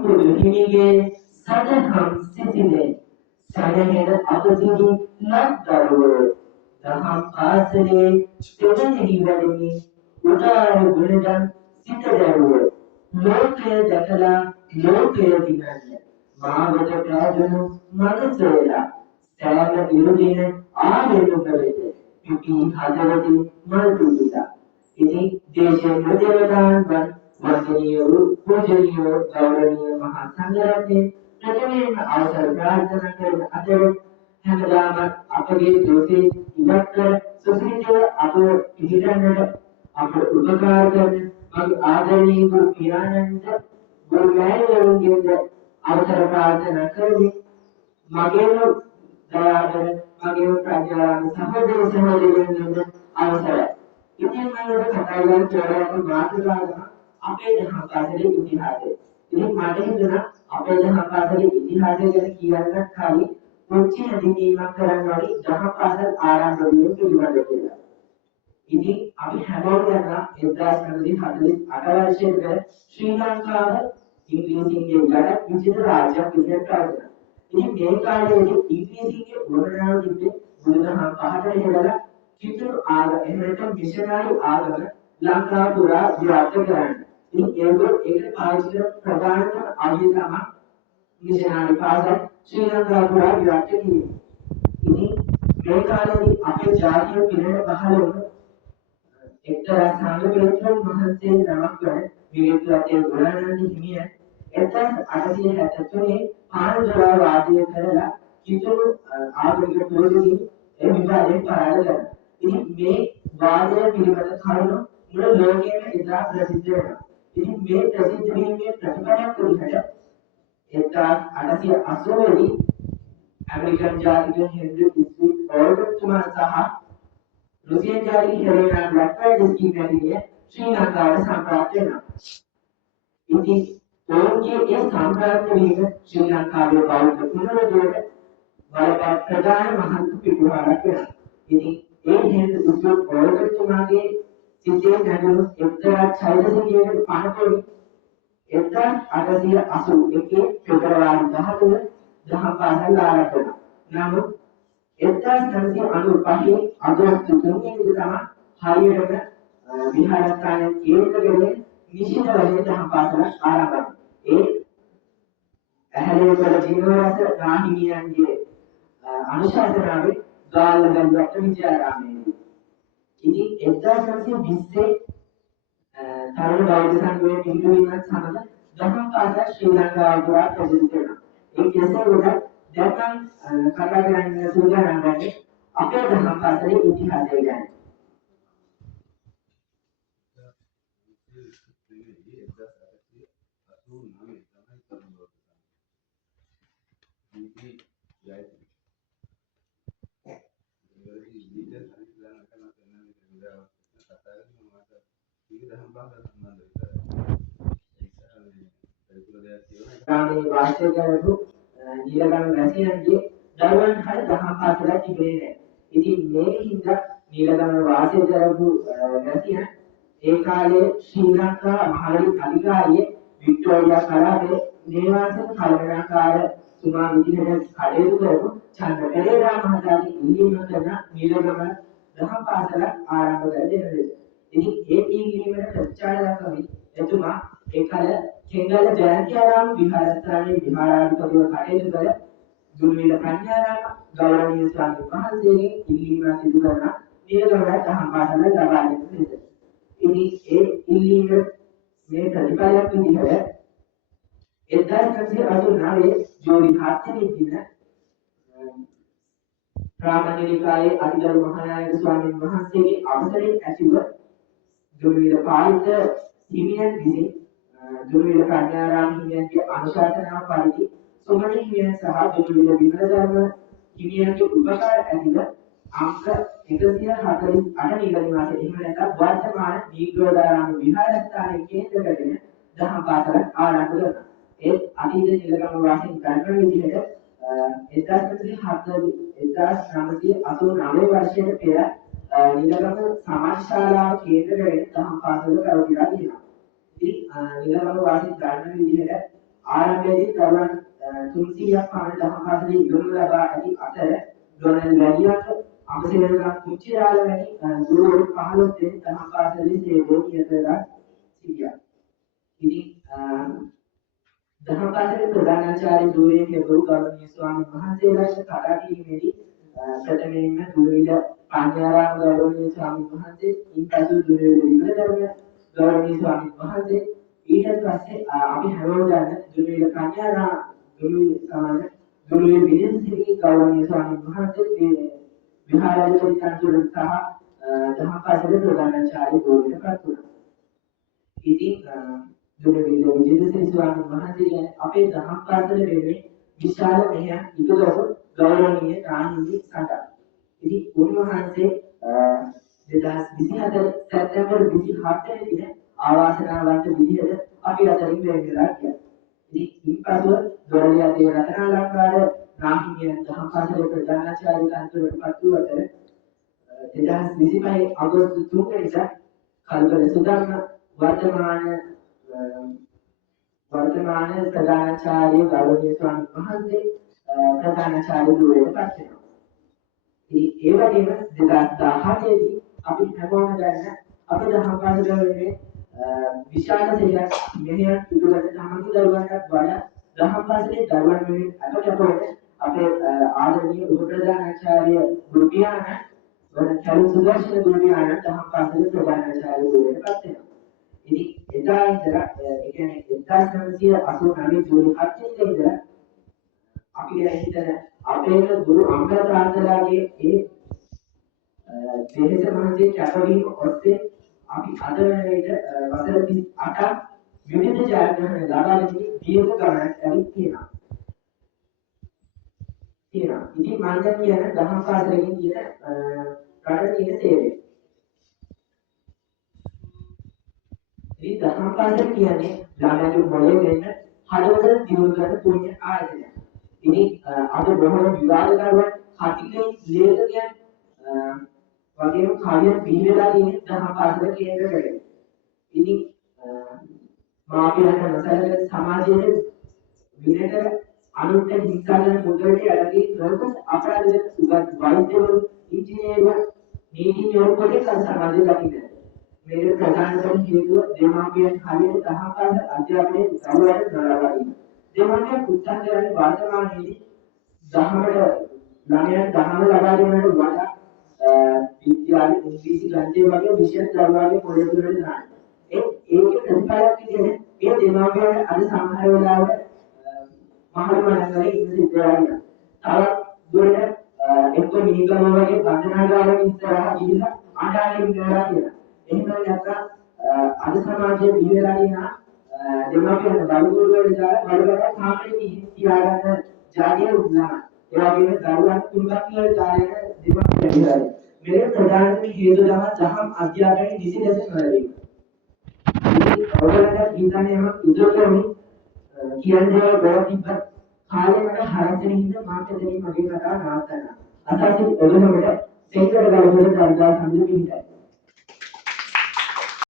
සම්පූර්ණ හිමිගේ සදහම් සිසිලේ සැනෙහෙන අපසිරි ලක්දරුව දහම් පාසලේ දෙවැනි වැඩමි උදාර ගුණදන් සිත දැරුව ලෝකය දැකලා ලෝකය දිනන්න මාවත ප්‍රාජනු මනසේලා සෑම ඉරුදින ආරෙනු කළේද පිපි හදවතින් මල් දුවිලා ඉතින් දේශීය දේවතාවන් වන්දනීය පූජනීය ගෞරවනීය මහා සංඝරත්නයේ ප්‍රථමයෙන් අවසර ප්‍රාර්ථනා කරන අතර හැමදාම අපගේ දෝෂේ ඉවත් කර සුසිරිතව අප පිළිගන්නට අප උපකාර කරන මගේ ආදරණීය ගුරු පියාණන්ට ගුරු මෑණිවරුන්ගෙන්ද අවසර ප්‍රාර්ථනා කරමි මගේම දයාදර මගේම ප්‍රඥාවන්ත සහෝදර සහෝදරියන්ගෙන්ද අවසරයි ඉතින් මම ඔබ කතා කරන චෝරයන් මාතෘකාව අපේ දහම් පාසලේ ඉතිහාසය. ඉතින් මට හිතුණා අපේ දහම් පාසලේ ඉතිහාසය ගැන කියන්නත් කලින් මුචි හැඳින්වීමක් කරන්න ඕනි දහම් පාසල් ආරම්භ වීම පිළිබඳව කියලා. ඉතින් අපි හැමෝම දන්නා 1948 වර්ෂයේ ශ්‍රී ලංකාව ඉංග්‍රීසියෙන් ගලක් විචිත රාජ්‍යයක් විදිහට ආවා. ඉතින් මේ කාලයේදී ඉංග්‍රීසියේ වරණාව තිබ්බේ බුදුදහම පහකට හෙළලා කිතුරු ආගම එහෙම නැත්නම් මිෂනරි ආගම ලංකාව පුරා ව්‍යාප්ත කරන්න. ඉතින් ඒකට පාවිච්චි කරන ප්‍රධානම ආයුධ තමයි මිෂනරි පාසල් ශ්‍රී ලංකාව පුරා ව්‍යාප්ත කිරීම. ඉතින් මේ කාලේදී අපේ ජාතිය පිළිවෙල පහළ වුණ එක්තරා සංඝපේත්‍රයන් මහන්සිය නමක් වන විවේකවතේ ගුණානන්ද හිමියන් 1873 පානජලා වාදය කරලා කිතුරු ආගමික පොරොන්දුකින් ඒ විවාදයෙන් පරාද කරනවා. ඉතින් මේ වාදය පිළිබඳ කරුණු මුළු ලෝකයේම ඉතා ප්‍රසිද්ධ වෙනවා. ඉතින් මේ ප්‍රසිද්ධ වීමේ ප්‍රතිඵලයක් විදිහට 1880 දී ඇමරිකන් ජාතික හෙන්රි ඉස්වික් ඕල්ඩ්තුමා සහ රුසියන් ජාතික හෙලෙනා බ්ලැක්වර්ඩ්ස්කි මැතිණිය ශ්‍රී ලංකාවට සම්ප්‍රාප්ත වෙනවා. ඉතින් ඔවුන්ගේ ඒ සම්ප්‍රාප්ත වීම ශ්‍රී ලංකාවේ බෞද්ධ පුනරුද්ධරණයට බලපෑ ප්‍රධාන මහත් පිටුවහලක් වෙනවා. ඉතින් ඒ හෙන්රි ඉස්වික් ඕල්ඩ්තුමාගේ සිතේ නැගුණු එක්තරා චෛතසිකයකට පනපොයි 1881 පෙබරවාරි 13 දහම් පාසල් ආරම්භ වුණා. නමුත් 1995 අගෝස්තු 3 වෙනිදා තමයි හරියටම විහාරස්ථානයේ කේන්ද්‍රයේ නිශ්චිත වශයෙන් දහම් පාසල ආරම්භ වුණා. ඒ ඇහැලේකල ජීවරස රාහිමියන්ගේ අනුශාසනාවේ ගාල්ලගල්ලට විද්‍යාරාමයේදී ඉතින් 1920 තරුණ බෞද්ධ සංඝයේ පිළිවීමත් සමග දහම් පාසල් ශ්‍රී ලංකාව පුරා ප්‍රසිද්ධ වෙනවා. ඒ කෙසේ වෙතත් දැන් කතා කරන්න සූදානම් වන්නේ අපේ දහම් පාසලේ ඉතිහාසය ගැන. ගාමී වාසය කරපු නීලගම වැසියන්ගේ දරුවන් හර දහම් පාසලක් තිබෙන්නේ නැහැ. ඉතින් මේකින්ද නීලගම වාසය කරපු වැසියන් ඒ කාලේ ශ්‍රී ලංකා මහලි අධිකාරියේ වික්ටෝරියා කලාපේ නේවාසික කළමනාකාර තුමා විදිහට කටයුතු කරපු චන්ද්‍ර පෙරේරා මහතාගේ ඉල්ලීම කරන නීලගම දහම් පාසල ආරම්භ කර දෙන ලෙස. ඉතින් ඒ ඉල්ලීමට ප්‍රතිචාර දක්වමින් එතුමා ඒ කාල කෙංගල ජයන්තිආරාම විහාරස්ථානයේ විහාරාධිපතිව කටයුතු කළ දුර්මිල ප්‍රඥාරාම ගෞරවනීය ස්වාමීන් වහන්සේගේ ඉල්ලීම සිදු කරන නීලගම දහම් පාසල ලබා දෙන ලෙස. ඉතින් ඒ ඉල්ලීම මේ ප්‍රතිඵලයක් විදිහට 1989 ජූලි 7 වෙනි දින රාමනිකායේ අතිගරු මහානායක ස්වාමීන් වහන්සේගේ අවසරයෙන් ඇතිව දුර්මිල පාලිත හිමියන් විසින් දුර්මිල ප්‍රඥාරාම හිමියන්ගේ අනුශාසනාව පරිදි සුමන හිමියන් සහ දුර්මිල විමලධර්ම හිමියන්ගේ උපකාර ඇතිව අංක 148 නිලනිවාසයේ එහෙම නැත්නම් වර්තමාන නීග්‍රෝධාරාම විහාරස්ථානයේ කේන්ද්‍ර කරගෙන දහම් පාසල ආරම්භ කරනවා. ඒ අතීත නිලගම වාසීන් ගණන විදිහට 1989 වර්ෂයේ පෙර නිලගම සමාජ ශාලාව කේන්ද්‍ර කරගෙන දහම් පාසල පැවැත්විලා තියෙනවා. ඉතින් නිලගම වාසීන් ගණන විදිහට ආරම්භයේදී දරුවන් 300ක් පමණ දහම් පාසලේ ඉගෙනු ලබා ඇති අතර ගොඩනැගිලි වැඩියක් අමතකව කුච්චිරාල වැනි ගුරුවරු 15 දෙනෙක් දහම් පාසලේ සේවය නිරත වෙලා සිටියා. ඉතින් දහම් පාසලේ ප්‍රධානාචාර්ය ධූරේ කෙබඳු ගෞරවනීය ස්වාමීන් වහන්සේලාට කතා කිරීමේදී ප්‍රථමයෙන්ම දුරවිල පඤ්ඤාරාම ගෞරවනීය ස්වාමීන් වහන්සේ, ඉන්පසු දුරවිල විමලධර්ම ගෞරවනීය ස්වාමීන් වහන්සේ, ඊට පස්සේ අපි හැමෝම දන්න දුරවිල පඤ්ඤාරාම දුරවිල විජේසිරි ගෞරවනීය ස්වාමීන් වහන්සේ මේ විහාරාධිපති කන්තුරු සහ දහම් පාසලේ ප්‍රධානාචාර්ය ධූරයට පත් වුණා. ඉතින් දුරවිල විජේසිරි ස්වාමීන් වහන්සේ කියන්නේ අපේ දහම් පාසල වෙන්නේ විශාල මෙහෙයක් ඉදිරියට ගෞරවනීය රාණි සඳහා. ඉතින් උන්වහන්සේ 2024 සැප්තැම්බර් 27 වෙනි දින ආවාසනාවන්ත විදිහට අපි අතරින් වෙන් වෙලා ගියා. ඉතින් ඉන්පසුව දොරලිය දේව රතනාලංකාර නාහිමියන් දහම් පාසලේ ප්‍රධානාචාර්ය කන්තුරට පත් වූ අතර 2025 අගෝස්තු 3 වෙනිදා කල්පල සුධර්ම වර්තමාන ප්‍රධානාචාර්ය ගෞරවනීය ස්වාමීන් වහන්සේ ප්‍රධානාචාර්ය ධූරයට පත් වෙනවා. ඉතින් ඒ වගේම 2018 දී අපි හැමෝම දන්න අපේ දහම් පාසල වෙන්නේ විශාල දෙයක් මෙහෙයක් ඉදිරියට තමන්ගේ දරුවන්ට වඩා දහම් පාසලේ දරුවන් වෙනුවෙන් අපට අපේ ආදරණීය උප ප්‍රධානාචාර්ය ගුරුපියාණන් වන චරු සුදර්ශන ගුරුපියාණන් දහම් පාසලේ ප්‍රධානාචාර්ය ධූරයට පත් වෙනවා. ඉතින් එදා ඉඳලා ඒ කියන්නේ 1989 ජූලි 7 වෙනිදා ඉඳලා අපි ගැන හිතන අපේ ගුරු අම්මලා තාත්තලාගේ ඒ දේශ මහන්සිය කැපවීම ඔස්සේ අපි අද වෙන විට වසර 38ක් විවිධ ජයග්‍රහණ ලබාගෙන දීර්ඝ ගමනක් ඇවිත් තියෙනවා. ඉතින් මම දැන් කියන දහම් පාසලකින් කියන රටේ තියෙන සේවය. ඉතින් දහම් පාසල කියන්නේ ළමයින්ගේ මොළේ වෙන්න හදවත දියුණු කරන පුණ්‍ය ආයතනයක්. ඉතින් අද බොහෝ විවාදකරුවන් කටිකේ ලේඛකයන් වගේම කාර්යයක් පිළිවෙලා තියෙන දහම් පාසල කේන්ද්‍රවල. ඉතින් මාපියන්ට නොසලකන සමාජයේ විනතර අනුන්ට හිංසා කරන මුදලට යටදී ප්‍රමුඛ අපරාධ උගත් වෛද්‍යවරු, ඉංජිනේරු, නීතිඥවරු කොට සමාජයේ දකින්න. මේක ප්‍රධානම හේතුව දෙමාපියන් හරියට දහම් පාසල අධ්‍යාපනයේ දරුවන්ට නරඹා ගැනීම. දෙමාපියන් උත්සාහ කරන්නේ වර්තමානයේදී දහමට ළමයන් දහම ලබා ගැනීමට වඩා විද්‍යාවේ ඉංග්‍රීසි ගණිතය වගේ විෂය දරුවාගේ පොළේ තුරට දාන්න. ඒක ප්‍රතිඵලයක් විදිහට ඒ දෙමාපියන් අද සමහර වෙලාවට මහලු මනංගලේ ඉන්න සිද්ධ වෙනවා. තවත් දුරට එක්ක මිනිකම වගේ බන්ධනාගාරවල ඉස්සරහා ගිහිල්ලා ආඩාගෙන ඉන්නවා කියලා. එහෙම නැත්නම් අද සමාජයේ බිහිවෙලා ඉන්න දෙමාපියන් බලුගුරු වල දාලා බලවල සාමයේ තියාගන්න ජාතිය උදාහරණ. ඒ වගේම දරුවන් තුන්වක් කියලා දාගෙන දෙමාපියන් ඉන්නවා. මේ ප්‍රධානම හේතුව තමයි දහම් අධ්‍යාපනයේ නිසි ලෙස නොලැබීම. ඉතින් ඔයගොල්ලන්ට හිතන්නේම ඉදොකෙමි කියන්නේ ගොඩක් තිබ්බ කාලේ මට හරියටම හින්ද මාතෘකාවේ මගේ කතාව නවත්තන්න. අසාසි ඔයගොල්ලන්ට සෙන්ටර් ගාවට දාලා සම්මුතිය හිතයි.